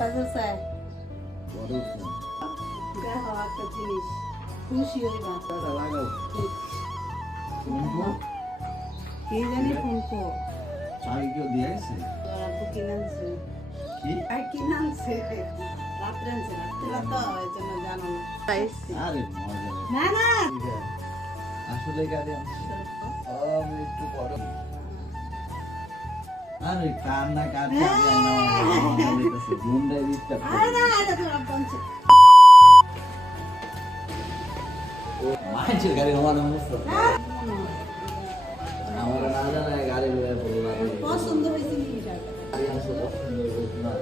বাতাস আছে দেখো একটা জিনিস। খুশি টাকা কি জানি ফুলকো চাবি কেউ দিয়ে আপু কিনে আনছে। কি? আর কিনে আনছে। রাত্রে আনছে রাত্রে তো এই জন্য জানো না। আরে না না। আসলে গাড়ি আনছি। আমি একটু বড়। আরে কান্না কাটছে গুন্ডায় ডিস্টার্ব আরে না এটা তো আব্বা আনছে মাইছের গাড়ি হওয়ানো মুস্ত হ্যাঁ? আমার না জানা গাড়ি লয়ে বললাম পছন্দ হয়েছে কি বিষয়টা গাড়ি আসলে পছন্দ হয়েছে না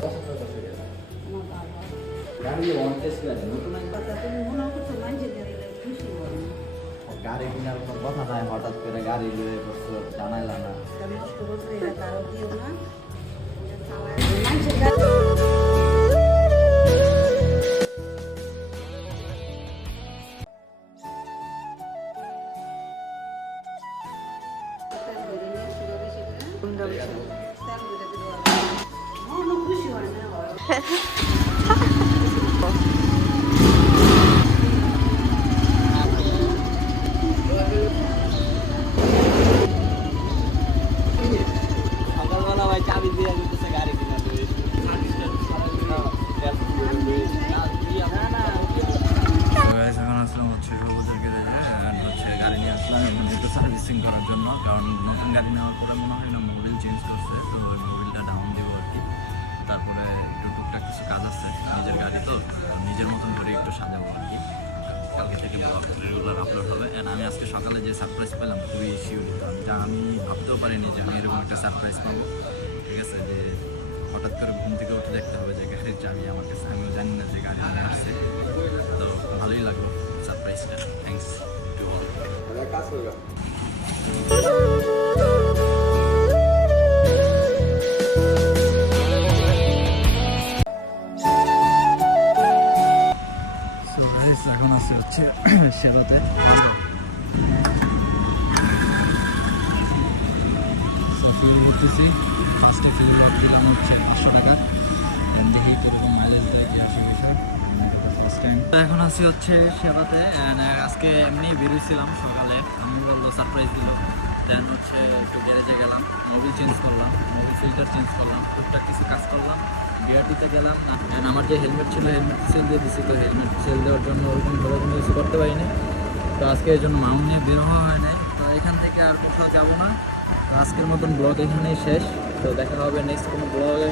পছন্দ করছে কেন? আমার বাবা গাড়ি অন টেস্ট গাড়ি নতুন একটা কথা তুমি মনে করছ মানুষের দেখলে খুশি হবে গাড়ি কেনার কোনো কথা নাই হঠাৎ করে গাড়ি লয়ে করছ জানাইলা না খুশি হয় না। গাড়ি নিয়ে আসলাম। একটু সার্ভিসিং করার জন্য, কারণ নতুন গাড়ি নেওয়ার পরে মনে হয় না মোবিল চেঞ্জ করছে, তো ওই মোবিলটা ডাউন দিব আর কি। তারপরে একটু টুকটাক কিছু কাজ আছে, নিজের গাড়ি তো নিজের মতন করে একটু সাজাবো আর কি। কালকে থেকে রেগুলার আপলোড হবে। অ্যান্ড আমি আজকে সকালে যে সারপ্রাইজ পেলাম, খুবই শিওরিত যা আমি ভাবতেও পারিনি যে আমি এরকম একটা সারপ্রাইজ পাবো। করে ঘুম থেকে উঠে দেখতে হবে যে গাড়ির চাবি আমার কাছে আমি জানি না যে গাড়ি নিয়ে আসছে তো ভালোই লাগল সারপ্রাইজটা থ্যাংকস টু অল এখন হচ্ছে সেরোতে ঘুরতেছি এখন আছি হচ্ছে সেবাতে আজকে এমনি বেরিয়েছিলাম সকালে। আমি বলল সারপ্রাইজ দিল। দেন হচ্ছে একটু গ্যারেজে গেলাম মোবিল চেঞ্জ করলাম মোবিল ফিল্টার চেঞ্জ করলাম টুকটাক কিছু কাজ করলাম বিআরটিতে গেলাম, and আমার যে হেলমেট ছিল হেলমেট সেল দিয়ে দিছি, তো হেলমেট সেল দেওয়ার জন্য ওরকম কোনো কিছু করতে পারিনি। তো আজকে এই জন্য মাউন্ট নিয়ে বের হওয়া হয় নাই। তো এখান থেকে আর কোথাও যাব না। আজকের মতন ব্লগ এখানেই শেষ। তো দেখা হবে নেক্সট কোনো ব্লগে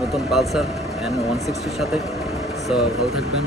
নতুন পালসার অ্যান্ড ওয়ান সিক্সটির সাথে। সো ভালো থাকবেন।